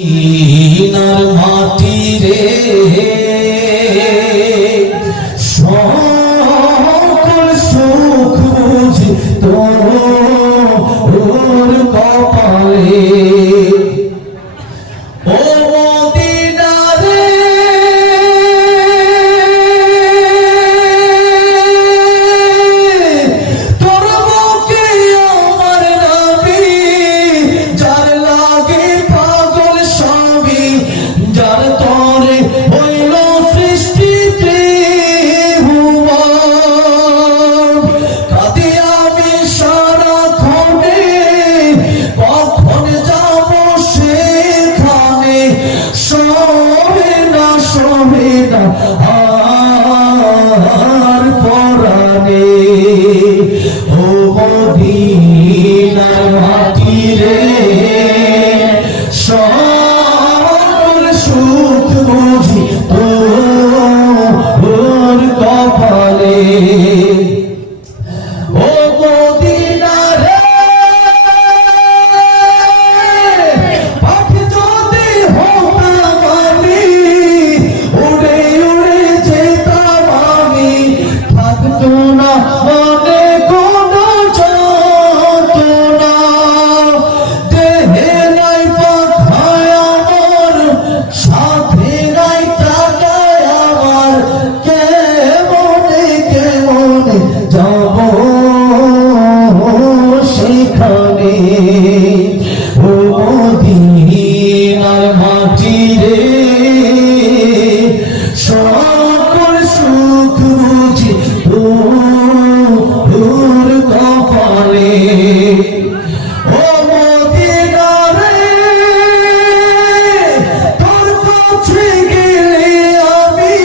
মদিনার মাটি রে সকল সুখ বুঝি তোর কপালে। ও মদিনা রে তোর বুকে আমার নবী, যার লাগে পাগল সবই, যার তরে হইল সৃষ্টি ত্রিভুবন। কাঁদি আমি সারাক্ষণে, কখন যাব সেখানে, সবে না আর পরাণে। ও মদিনার মাটি রে সকল সুখ বুঝি তোর কপালে। ও মদিনা রে পাখি যদি হতাম আমি, উড়ে উড়ে যেতাম আমি, থাকতো না মনে কোনো যন্ত্রণা। দেহে নাই পাখায় আমার, সাথে নাই টাকায় আমার, কেমনে যাব সেখানে। ও মদিনার মাটি রে সকল সুখ বুঝি তোর কপালে। ও মদিনা রে তোর কাছে গেলে আমি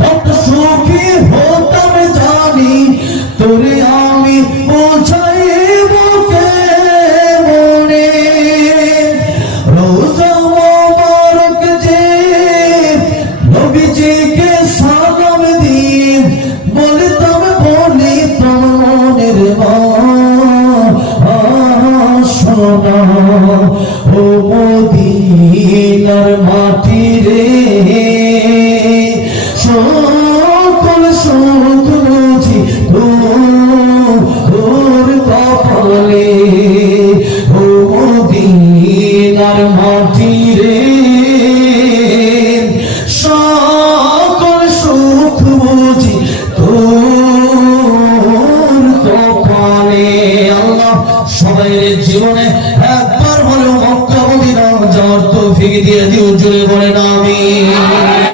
কত সুখী হতাম জানি, তোরে আমি বোঝাইব কেমনে। রোজা মোবারক যে নবীজিকে সালাম দিয়ে বলতাম বলি প্রাণের বাসনা। ও মদিনার মাটি রে সকল সুখ বুঝি তোর কপালে। ও মদিনার মাটি রে সকল সুখ বুঝি তোর কপালে। আল্লাহ সবাই জীবনে একবার হলেও মক্কা মদিনা যাওয়ার তৌফিক দিয়ে দিও, জোরে বলেন আমিন।